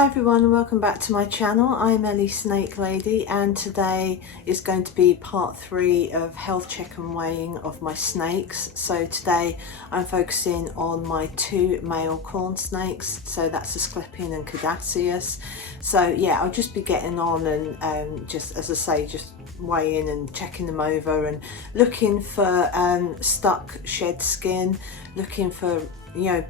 Hi everyone and welcome back to my channel. I'm Ellie Snake Lady and today is going to be part 3 of health check and weighing of my snakes. So today I'm focusing on my 2 male corn snakes, so that's Asclepion and Caduceus. So yeah, I'll just be getting on and just, as I say, just weighing and checking them over and looking for stuck shed skin, looking for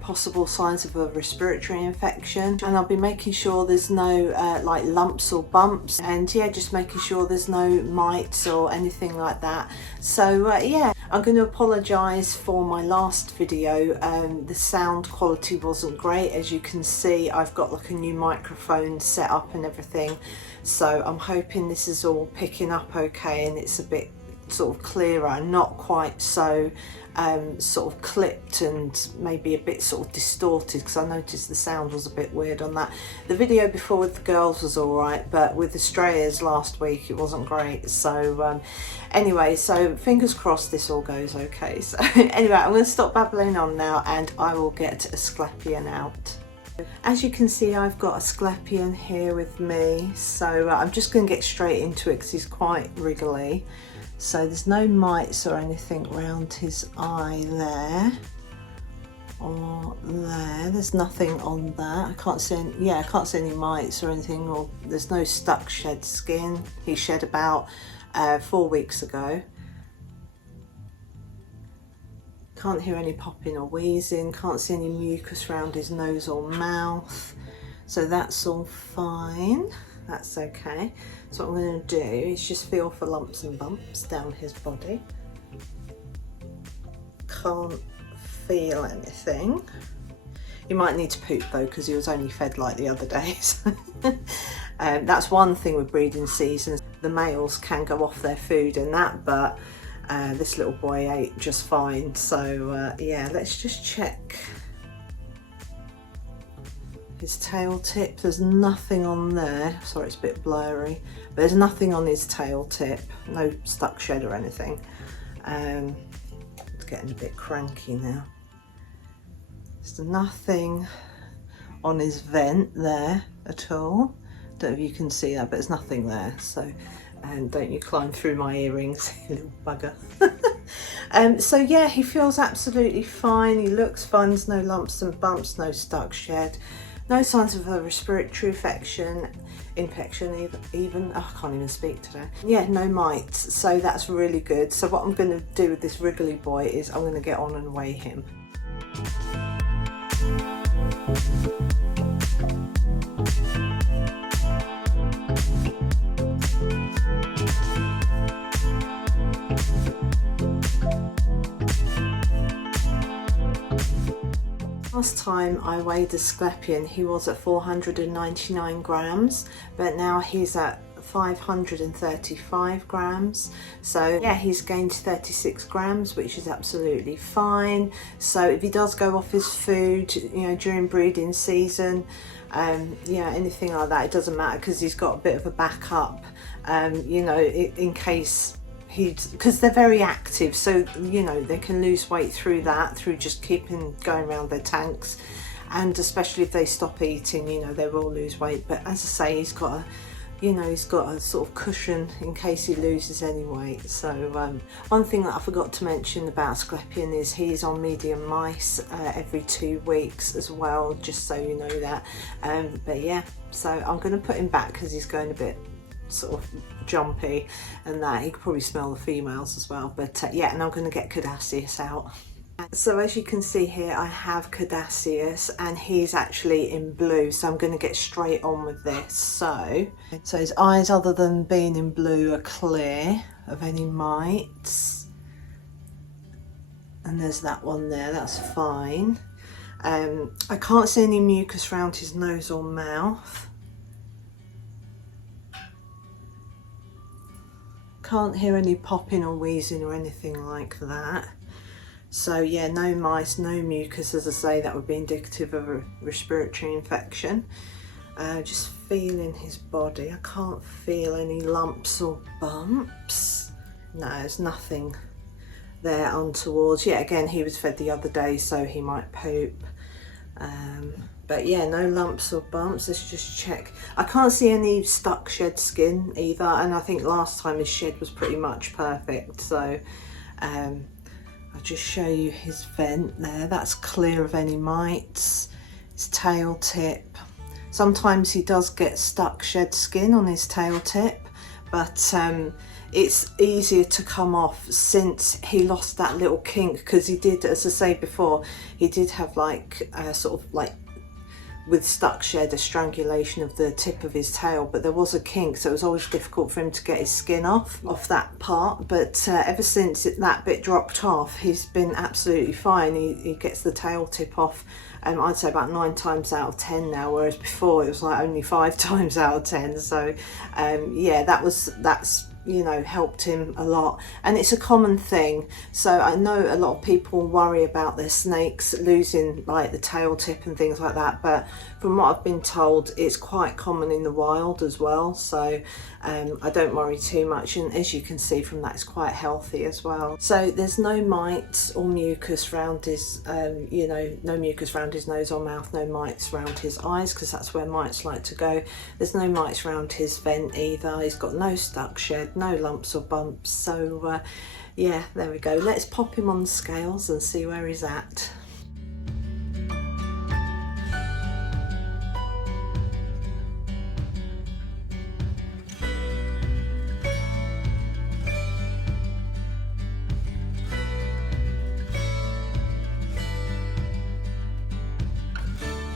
possible signs of a respiratory infection, and I'll be making sure there's no like lumps or bumps, and yeah, just making sure there's no mites or anything like that. So yeah, I'm going to apologise for my last video. The sound quality wasn't great. As you can see, I've got like a new microphone set up and everything, so I'm hoping this is all picking up okay and it's a bit sort of clearer, not quite so sort of clipped and maybe a bit sort of distorted, because I noticed the sound was a bit weird on that. The video before with the girls was alright, but with the strayers last week it wasn't great. So anyway, so fingers crossed this all goes okay. So anyway, I'm going to stop babbling on now and I will get Asclepion out. As you can see, I've got Asclepion here with me, so I'm just going to get straight into it because he's quite wriggly. So there's no mites or anything around his eye there or there. There's nothing on that. I can't see any, I can't see any mites or anything, or there's no stuck shed skin. He shed about 4 weeks ago. Can't hear any popping or wheezing. Can't see any mucus around his nose or mouth. So that's all fine. That's okay. So what I'm going to do is just feel for lumps and bumps down his body. Can't feel anything. You might need to poop though, because he was only fed like the other days. That's one thing with breeding seasons. The males can go off their food and that, but this little boy ate just fine. So yeah, let's just check his tail tip. There's nothing on there. Sorry, it's a bit blurry, but there's nothing on his tail tip. No stuck shed or anything. It's getting a bit cranky now. There's nothing on his vent there at all. Don't know if you can see that, but there's nothing there. So don't you climb through my earrings, you little bugger. So yeah, he feels absolutely fine. He looks fine. There's no lumps and bumps, no stuck shed. No signs of a respiratory infection even. Oh, I can't even speak today. Yeah, no mites, so that's really good. So what I'm going to do with this wriggly boy is I'm going to get on and weigh him. Last time I weighed Asclepion, he was at 499 grams, but now he's at 535 grams. So yeah, he's gained 36 grams, which is absolutely fine. So if he does go off his food, during breeding season, anything like that, it doesn't matter, because he's got a bit of a backup, in case because they're very active, so they can lose weight through just keeping going around their tanks, and especially if they stop eating, they will lose weight. But as I say, he's got a sort of cushion in case he loses any weight. So one thing that I forgot to mention about Asclepion is he's on medium mice every 2 weeks as well, just so you know that. But yeah, so I'm going to put him back because he's going a bit sort of jumpy and that. He could probably smell the females as well. But yeah, and I'm going to get Caduceus out. So as you can see here, I have Caduceus and he's actually in blue, so I'm going to get straight on with this. So his eyes, other than being in blue, are clear of any mites, and there's that one there, that's fine. I can't see any mucus around his nose or mouth. Can't hear any popping or wheezing or anything like that. So yeah, no mice, no mucus. As I say, that would be indicative of a respiratory infection. Just feeling his body. I can't feel any lumps or bumps. No, there's nothing there untoward. Yeah, again, he was fed the other day, so he might poop. But yeah, no lumps or bumps. Let's just check. I can't see any stuck shed skin either, and I think last time his shed was pretty much perfect. So I'll just show you his vent there. That's clear of any mites. His tail tip. Sometimes he does get stuck shed skin on his tail tip, but it's easier to come off since he lost that little kink, because he did, as I say before, he did have like sort of like with stuck shed, a strangulation of the tip of his tail, but there was a kink, so it was always difficult for him to get his skin off that part. But ever since that bit dropped off, he's been absolutely fine. He gets the tail tip off, I'd say about 9 times out of 10 now, whereas before it was like only 5 times out of 10. So yeah, that's you know, helped him a lot, and it's a common thing. So I know a lot of people worry about their snakes losing like the tail tip and things like that, but from what I've been told, it's quite common in the wild as well. So I don't worry too much, and as you can see from that, it's quite healthy as well. So there's no mites or mucus around his you know, no mucus around his nose or mouth, no mites around his eyes, because that's where mites like to go. There's no mites around his vent either. He's got no stuck shed, no lumps or bumps. So yeah, there we go. Let's pop him on the scales and see where he's at.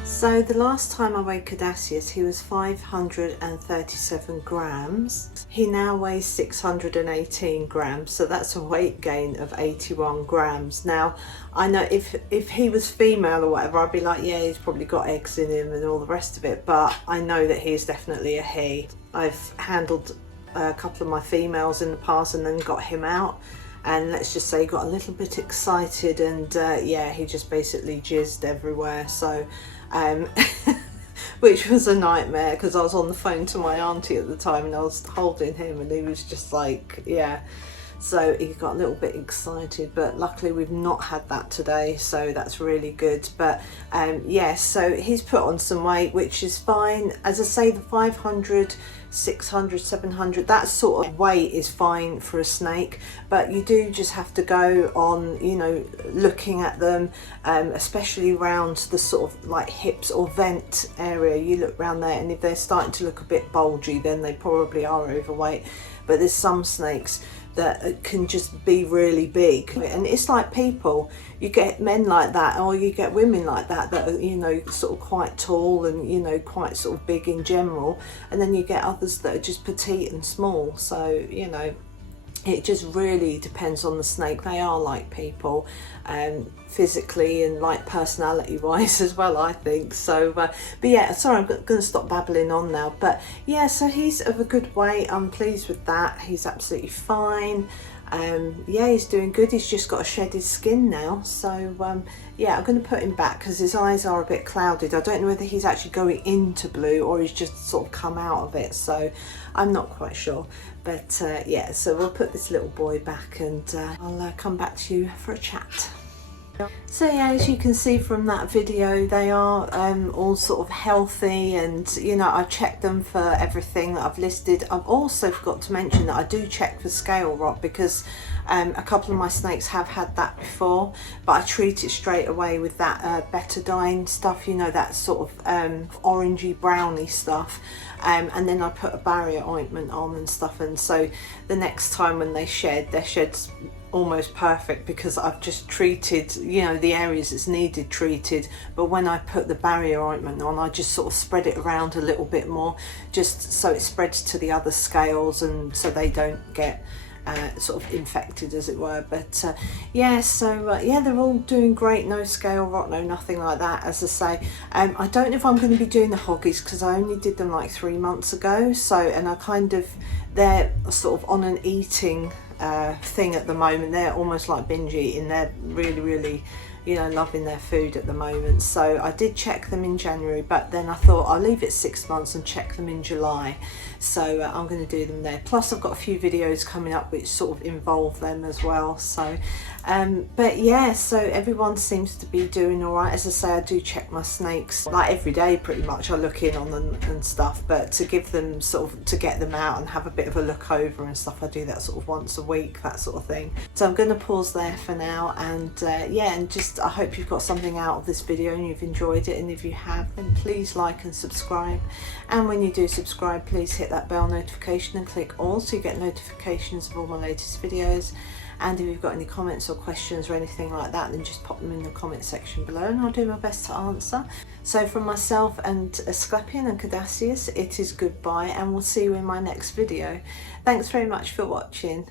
So the last time I weighed Caduceus, he was 537 grams. He now weighs 618 grams, so that's a weight gain of 81 grams. Now, I know if he was female or whatever, I'd be like, yeah, he's probably got eggs in him and all the rest of it, but I know that he is definitely a he. I've handled a couple of my females in the past and then got him out, and let's just say he got a little bit excited, and yeah, he just basically jizzed everywhere. So which was a nightmare, because I was on the phone to my auntie at the time and I was holding him, and he was just like, yeah. So he got a little bit excited, but luckily we've not had that today, so that's really good. But yeah, so he's put on some weight, which is fine. As I say, the 500, 600, 700, that sort of weight is fine for a snake, but you do just have to go on, you know, looking at them, especially around the sort of like hips or vent area. You look around there, and if they're starting to look a bit bulgy, then they probably are overweight. But there's some snakes that can just be really big, and it's like people, you get men like that, or you get women like that that are, you know, sort of quite tall and, you know, quite sort of big in general, and then you get others that are just petite and small. So, you know, it just really depends on the snake. They are like people, physically and like personality wise as well, I think. So but yeah, sorry, I'm going to stop babbling on now. But yeah, so he's of a good weight. I'm pleased with that. He's absolutely fine. Yeah, he's doing good. He's just got to shed his skin now. So yeah, I'm going to put him back because his eyes are a bit clouded. I don't know whether he's actually going into blue or he's just sort of come out of it, so I'm not quite sure. But yeah, so we'll put this little boy back, and I'll come back to you for a chat. So yeah, as you can see from that video, they are all sort of healthy, and you know, I've checked them for everything that I've listed. I've also forgot to mention that I do check for scale rot, because a couple of my snakes have had that before, but I treat it straight away with that betadine stuff, you know, that sort of orangey browny stuff, and then I put a barrier ointment on and stuff, and so the next time when they shed, their shed's almost perfect because I've just treated, you know, the areas that's needed treated. But when I put the barrier ointment on, I just sort of spread it around a little bit more, just so it spreads to the other scales and so they don't get sort of infected, as it were. But yeah, so yeah, they're all doing great. No scale rot, no nothing like that. As I say, I don't know if I'm going to be doing the hoggies because I only did them like 3 months ago, so, and I kind of, they're sort of on an eating thing at the moment. They're almost like binge eating. They're really you know, loving their food at the moment. So I did check them in January, but then I thought I'll leave it 6 months and check them in July. So I'm going to do them there. Plus I've got a few videos coming up which sort of involve them as well. So but yeah, so everyone seems to be doing all right. As I say, I do check my snakes like every day pretty much. I look in on them and stuff, but to give them sort of, to get them out and have a bit of a look over and stuff, I do that sort of once a week, that sort of thing. So I'm going to pause there for now, and yeah, and just I hope you've got something out of this video and you've enjoyed it, and if you have, then please like and subscribe. And when you do subscribe, please hit that bell notification and click all so you get notifications of all my latest videos. And if you've got any comments or questions or anything like that, then just pop them in the comment section below and I'll do my best to answer. So from myself and Asclepion and Caduceus, it is goodbye, and we'll see you in my next video. Thanks very much for watching.